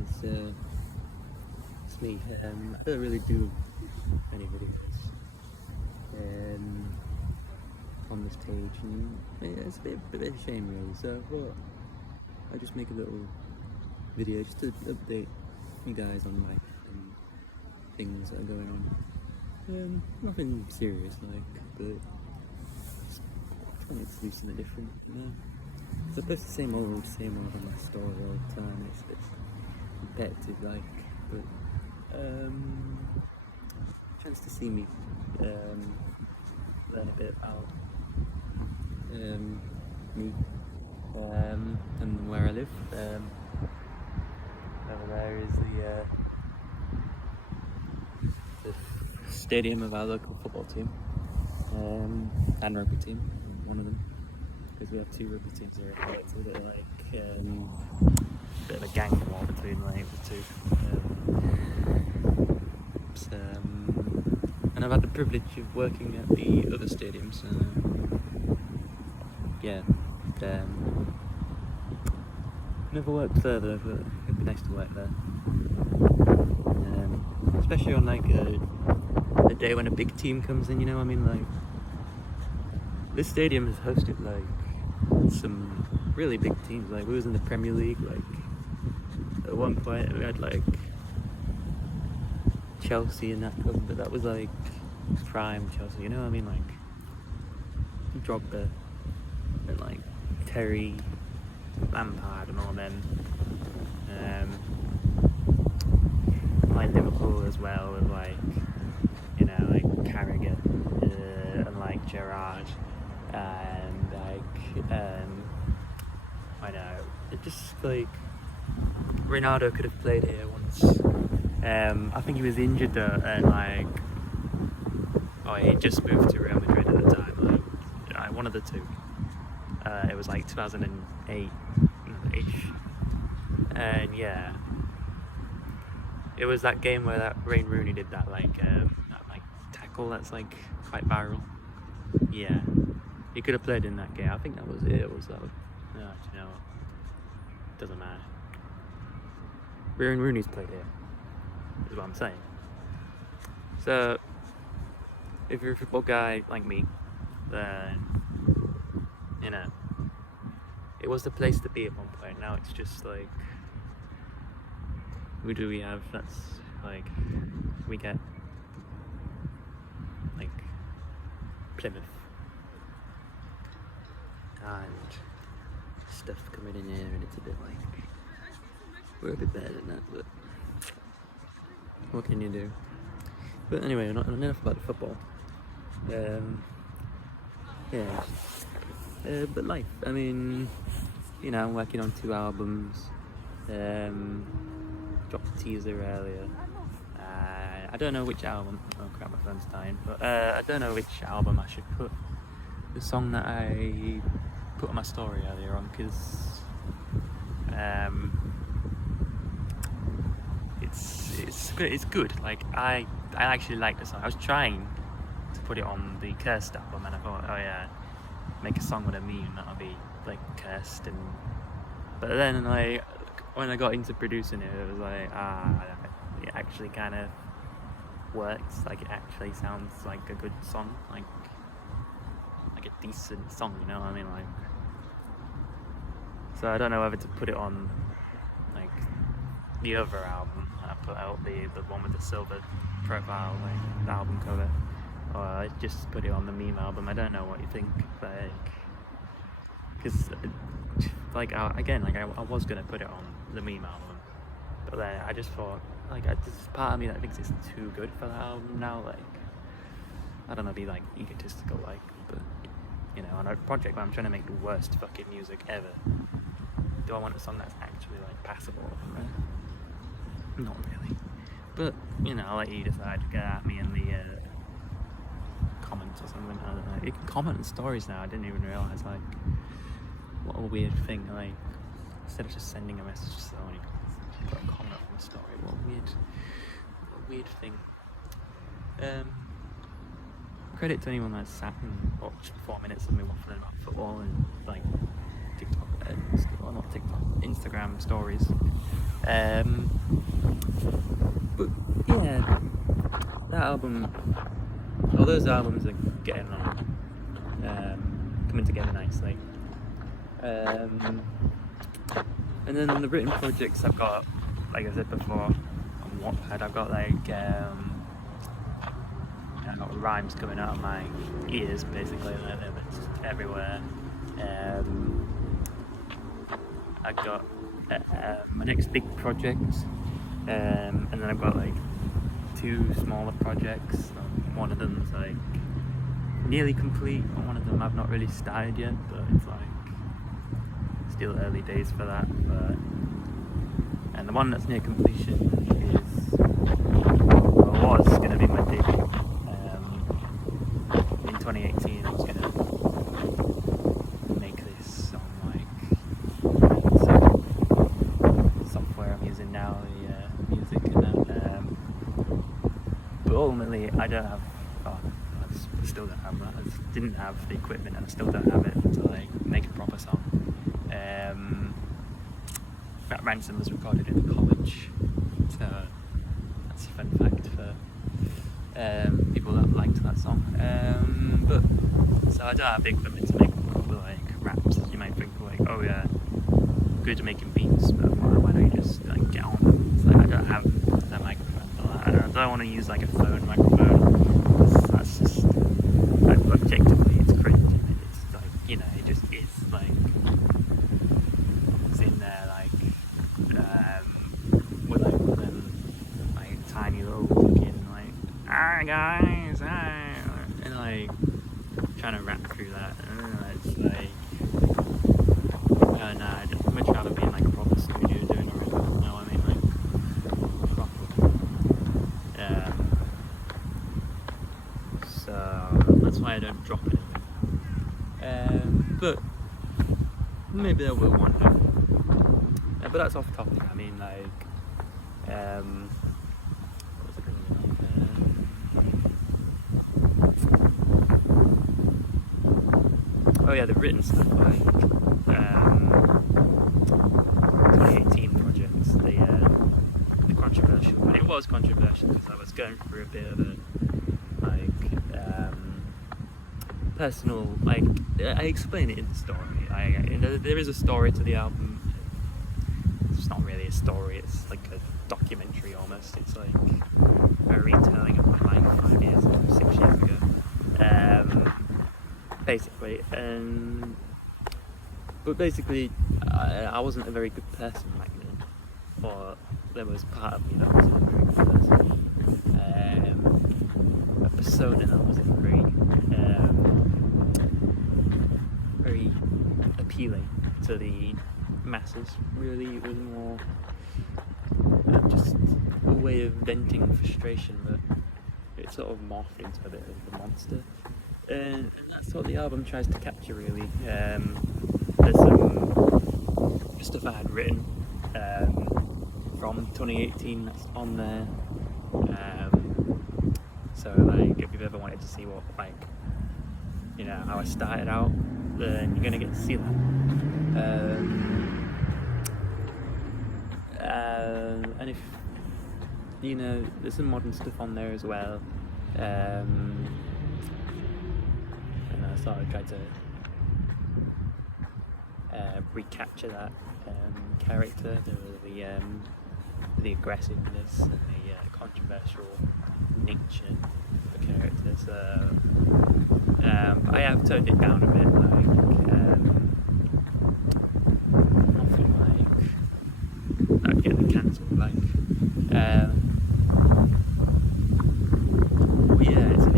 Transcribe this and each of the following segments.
guys, it's me. I don't really do any videos on this page, and it's a bit of a shame really, so I thought I'd just make a little video just to update you guys on life and things that are going on. Nothing serious but just trying to do something different, you know. So I post the same old on my story all the time. It's repetitive, but chance to see me learn a bit about me and where I live. Over there is the stadium of our local football team and rugby team, one of them. Because we have two rugby teams here, it's a bit of a gang war between the two. And I've had the privilege of working at the other stadiums. Never worked there though, but it'd be nice to work there. Especially on a day when a big team comes in, you know what I mean? This stadium has hosted some really big teams. We was in the Premier League. At one point we had Chelsea in that club, but that was prime Chelsea. You know what I mean? Drogba and Terry, Lampard, and all them. Liverpool as well with Carragher and Gerrard. And I know it just Ronaldo could have played here once. I think he was injured though, and he just moved to Real Madrid at the time. One of the two. It was 2008 ish, and yeah, it was that game where that Wayne Rooney did that tackle that's quite viral. Yeah. He could have played in that game. I think that was it. No, you know what? Doesn't matter. Wayne Rooney's played here, is what I'm saying. So, if you're a football guy like me, then, you know, it was the place to be at one point. Now it's just who do we have? That's we get Plymouth. And stuff coming in here, and it's a bit we're a bit better than that, but what can you do? But anyway, not enough about the football. But life, I mean, you know, I'm working on 2 albums. Dropped a teaser earlier. I don't know which album. Oh crap, my phone's dying. But I don't know which album I should put the song that I put on my story earlier on, because it's good. I actually like the song. I was trying to put it on the Cursed album, and I thought, oh yeah, make a song with a meme that'll be cursed. But then when I got into producing it, it was it actually kind of works. It actually sounds like a good song, like a decent song, you know what I mean? So I don't know whether to put it on the other album I put out, the one with the silver profile, the album cover, or just put it on the meme album. I don't know what you think, because I was gonna put it on the meme album, but then I just thought there's part of me that thinks it's too good for that album now. I don't know, be egotistical, but you know, on a project where I'm trying to make the worst fucking music ever, do I want a song that's actually passable? Right? Not really. But you know, I'll let you decide. Get at me in the comments or something. I don't know. You can comment on stories now. I didn't even realise what a weird thing. Instead of just sending a message to someone, you can put a comment on the story. What a weird thing. Credit to anyone that's sat and watched 4 minutes of me waffling about football and TikTok, not TikTok, Instagram stories. But yeah, that album, all those albums are getting on, coming together nicely. And then on the written projects, I've got, like I said before, on Wattpad, I've got like I've got rhymes coming out of my ears, basically, like they're just everywhere. I've got my next big project, and then I've got like 2 smaller projects. One of them's like nearly complete, and one of them I've not really started yet, but it's like still early days for that. And the one that's near completion was going to be my debut. In 2018, I was going to make this on like software I'm using now, the music and that. But ultimately, I don't have. I still don't have that. I didn't have the equipment, and I still don't have it to like make a proper song. That Ransom was recorded in college, so that's a fun fact for people that liked that song. But so I don't have the equipment to make proper like raps. You might think like, oh yeah, good at making beats, but why don't you just like get on? It's like I don't have that microphone. I don't want to use like a phone microphone. That's just like, objectively it's cringe. It's like, you know, it just is like it's in there like with like them like tiny little fucking like guys and like trying to rap through that. It's like no, I'd much rather be in like a proper studio doing it. You know what I mean? Like proper. So that's why I don't drop anything. But maybe I will one day. But that's off topic. I mean, like, what was it called? Oh yeah, the written stuff, like 2018 projects, the controversial. But it was controversial because I was going through a bit of a personal, like I explain it in the story. There is a story to the album. It's not really a story, it's like a documentary almost. It's like a retelling of my life 5 years ago, 6 years ago, basically. But basically, I wasn't a very good person back then, or there was part of me that wasn't a very good person. A persona that wasn't very appealing to the masses. Really, it was more just a way of venting frustration, but it sort of morphed into a bit of a monster, and that's what the album tries to capture, really. There's some stuff I had written from 2018 that's on there, so like if you've ever wanted to see what, like, you know, how I started out, then you're gonna get to see that. And if you know, there's some modern stuff on there as well. And I sort of tried to recapture that character, the aggressiveness and the controversial nature of the character. So I have toned it down a bit, like nothing like I'd get me cancelled, like. But yeah, it's an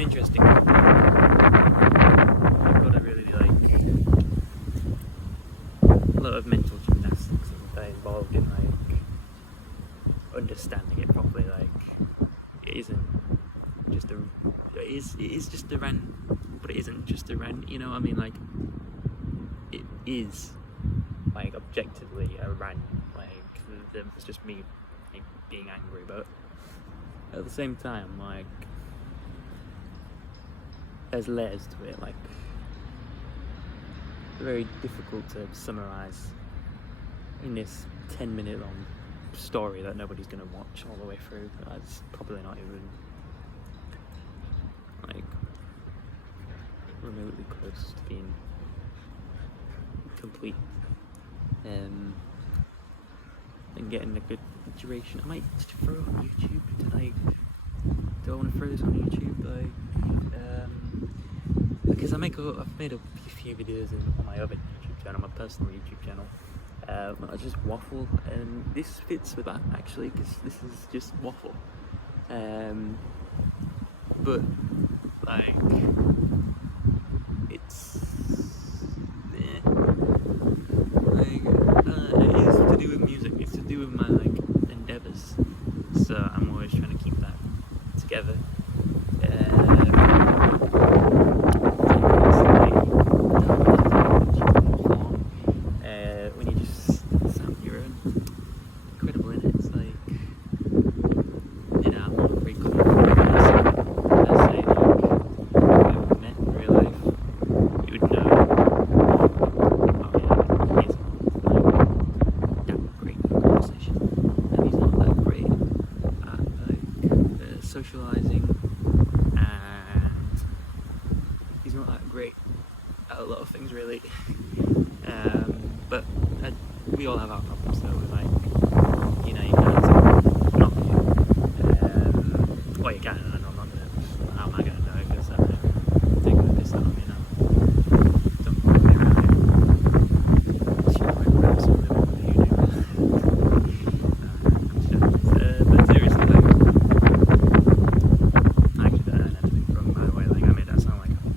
interesting. I've got a really like a lot of mental gymnastics involved in like understanding it properly. Like it isn't just it is just a rant, but it isn't just a rant. You know what I mean? Like it is like objectively a rant. Like it's just me like, being angry, but at the same time, like there's layers to it. Like very difficult to summarize in this 10-minute long story that nobody's gonna watch all the way through. That's probably not even like remotely close to being complete. And getting a good duration. I might throw it on YouTube. Do I want to throw this on YouTube? Because I've made a few videos on my other YouTube channel, my personal YouTube channel. I just waffle, and this fits with that actually, because this is just waffle. But like, it's it's to do with music. It's to do with my endeavors. So I'm always trying to keep that together. When you just sound your own, incredible, innit? It's like, I'm not a very confident person. I say, if we met in real life, you would know. Oh yeah, he's not that great at conversation, and he's not that great at socialising, and he's not that great at a lot of things really. But we all have our problems, though. You can't say not you. Well, you can, and I'm not gonna. How am I gonna know? Because I'm taking the piss out of me now. Don't quite me around it. Should I grab some of them? What do you do? But seriously, I actually don't earn anything from it, by the way. I made that sound like I'm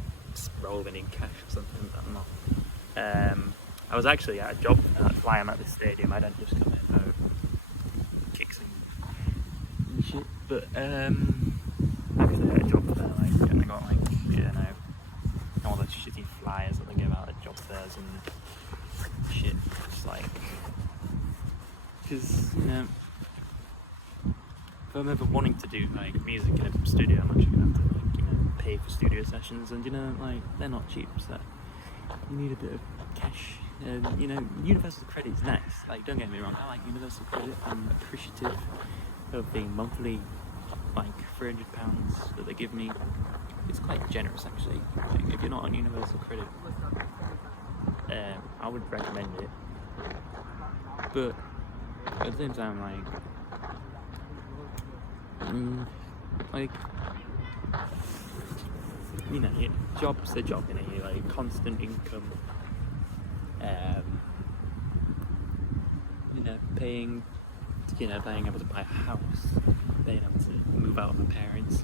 rolling in cash or something, but I'm not. I was actually at a job. That's why I'm at this stadium. I don't just come in and kicks and shit. But actually at a job fair, and I got all the shitty flyers that they give out at job fairs and shit. Just because if I'm ever wanting to do music in a studio, I'm actually gonna have to pay for studio sessions, and they're not cheap. So you need a bit of cash. Universal credit's nice. Don't get me wrong, I like universal credit. I'm appreciative of the monthly £300 that they give me. It's quite generous actually. If you're not on universal credit, I would recommend it. But at the same time, job's a job, constant income. Paying able to buy a house, being able to move out with my parents,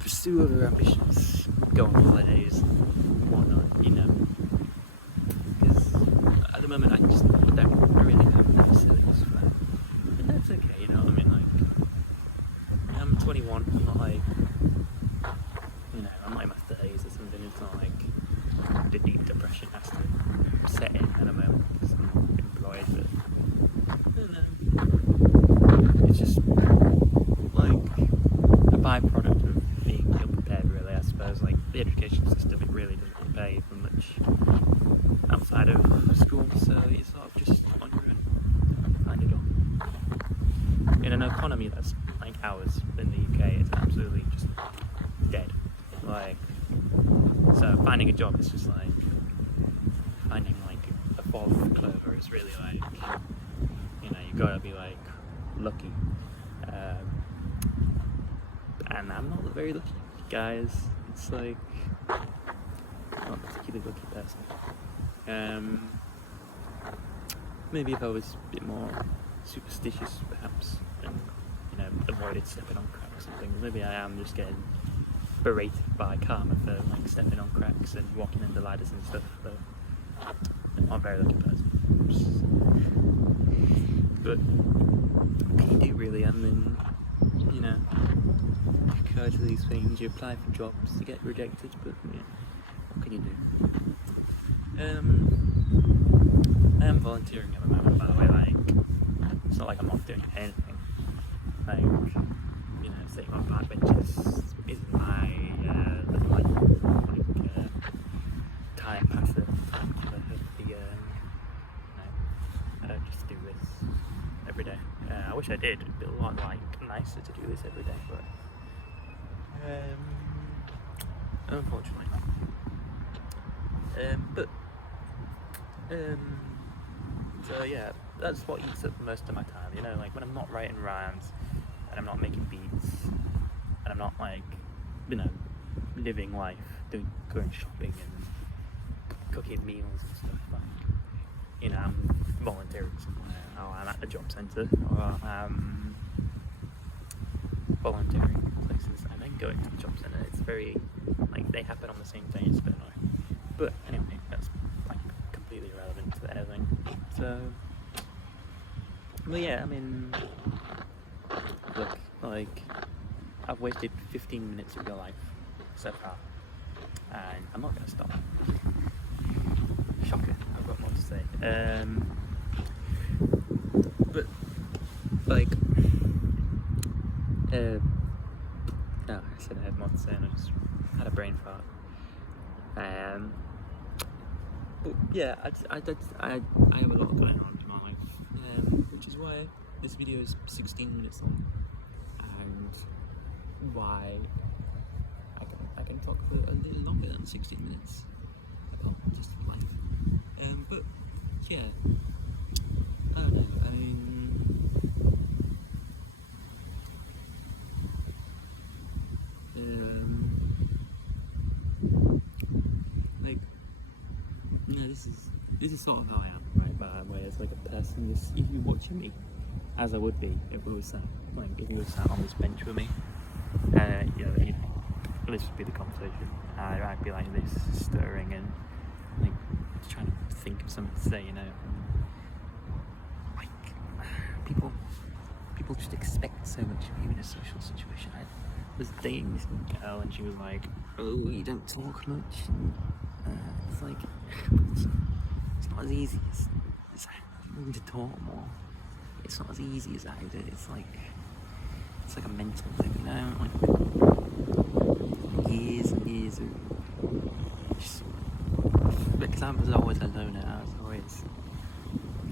pursue other ambitions, go on holidays, and whatnot, because at the moment I don't really have the facilities for that, but that's okay, I'm 21, I'm not I'm not in my 30s or something. It's not the deep depression has to set in at a moment because I'm not employed, but it's just a byproduct of being ill-prepared, really, I suppose. The education system, it really doesn't prepare for much outside of school, so you're sort of just on your own, find it all. In an economy that's ours in the UK, it's absolutely just dead. So finding a job is just finding a fall of clover. It's really you gotta be lucky, and I'm not very lucky, guys. It's not a particularly lucky person. Maybe if I was a bit more superstitious, perhaps, and avoided stepping on cracks and things, maybe I am just getting berated by karma for stepping on cracks and walking into ladders and stuff. But I'm not a very lucky person. But what can you do, really? You go to these things, you apply for jobs, you get rejected, but what can you do? I am volunteering at the moment, by the way. It's not like I'm not doing anything. Sitting on park benches isn't my time passer. which I did. It'd be a lot like nicer to do this every day, but unfortunately. So yeah, that's what eats up most of my time, you know, like when I'm not writing rhymes and I'm not making beats and I'm not like, you know, living life, going shopping and cooking meals and stuff, like, you know, I'm volunteering somewhere, or I'm at the job centre, or I'm volunteering places and then going to the job centre. It's very, like, they happen on the same day, it's a bit annoying. But anyway, that's like completely irrelevant to anything. So, but yeah, I mean, look, like, I've wasted 15 minutes of your life so far, and I'm not gonna stop. Shocker, I've got more to say. But like, no, I said I had more to say, and I just had a brain fart. But yeah, I have a lot going on in my life, which is why this video is 16 minutes long, and why I can talk for a little longer than 16 minutes about just life. But yeah, I don't know. I mean, like, no, this is sort of how I am, right? By the way, as like a person, if you're watching me, as I would be if we were sat, like, if you were sat on this bench with me, you know, this would be the conversation. I'd be like this, stirring and like trying to think of something to say, you know. Like, people just expect so much of you in a social situation. I was dating this girl and she was like, "Oh, you don't talk much." It's like, it's not as easy as you need to talk more. It's not as easy as I do. It's like a mental thing, you know. Like years and years of just, because I was always a loner. I was always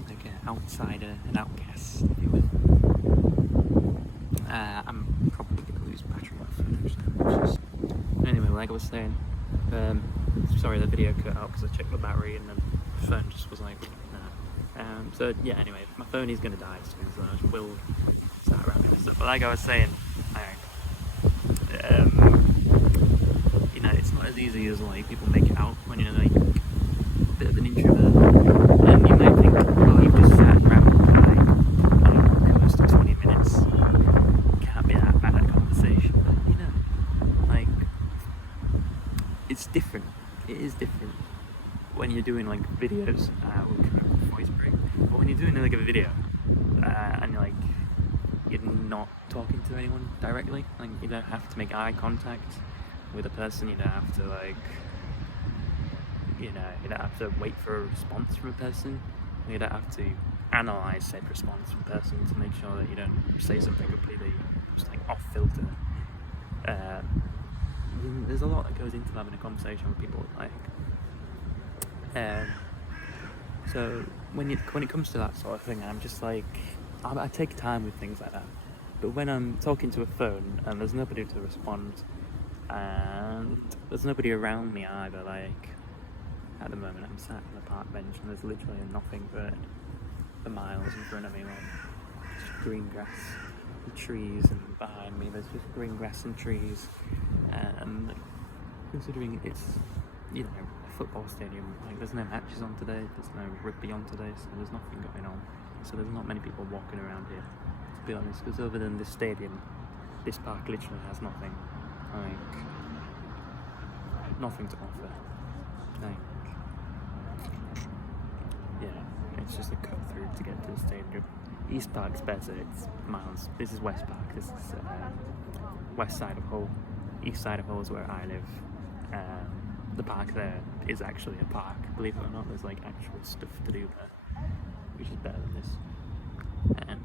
like an outsider, an outcast, if you will. I'm probably going to lose battery on my phone. Anyway, like I was saying, sorry the video cut out because I checked my battery and the phone just was like, nah. So yeah, anyway, my phone is going to die soon, so I will start wrapping this up. But like I was saying, you know, it's not as easy as like people make it out when you're like a bit of an introvert. And you might think, oh, you've just sat and rambled for like close to 20 minutes. Can't be that bad at conversation, but you know, like, it's different. It is different when you're doing like videos with voice break, but when you're doing like a video and you're not talking to anyone directly, like you don't have to make eye contact with a person, you don't have to like, you don't have to wait for a response from a person, you don't have to analyze said response from a person to make sure that you don't say something completely just like off filter. There's a lot that goes into having a conversation with people, like, so when it comes to that sort of thing, I'm just like, I take time with things like that. But when I'm talking to a phone and there's nobody to respond, and there's nobody around me either, like, at the moment I'm sat on the park bench and there's literally nothing but for miles in front of me, like, just green grass and trees, and behind me there's just green grass and trees, and considering it's, you know, a football stadium, like, there's no matches on today, there's no rugby on today, so there's nothing going on, so there's not many people walking around here, to be honest, because other than this stadium, this park literally has nothing, like, nothing to offer, like, yeah, it's just a cut through to get to the stadium. East Park's better, it's miles. This is West Park, this is west side of Hull. East side of Hull is where I live. The park there is actually a park, believe it or not. There's like actual stuff to do there, which is better than this.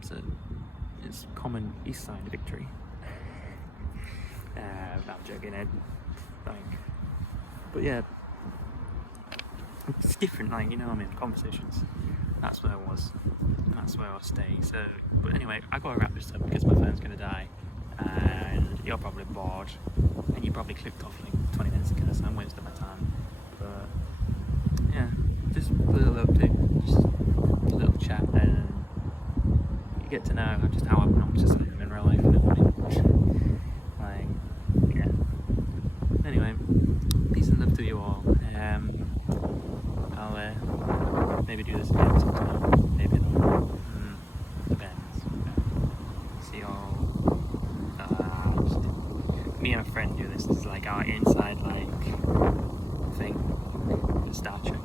So it's common East Side victory. I'm joking, Ed. Like, but yeah, it's different, like, you know what I mean, conversations. That's where I was. And that's where I'll stay. So, but anyway, I gotta wrap this up because my phone's gonna die, and you're probably bored, and you probably clicked off like 20 minutes ago, so I'm wasting my time. But yeah, just a little update, just a little chat, and you get to know just how obnoxious I am in real life. You know what I mean? Like, yeah. Anyway, peace and love to you all. I'll maybe do this again sometime, maybe not. Depends. See y'all. Me and a friend do this. This is like our inside thing for Star Trek,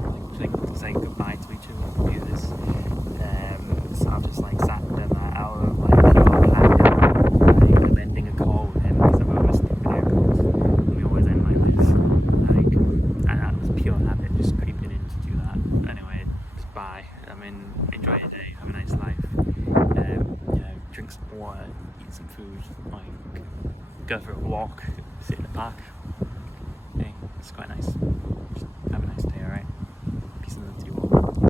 saying goodbye to each other. We do this. So I've just sat and done that hour of pure planning, of ending a call with him because I've always done video calls. And we always end like this. And that was pure habit, just creeping in to do that. Anyway, just bye. Enjoy your day. Have a nice life. Drink some water, eat some food, go for a walk, sit in the park.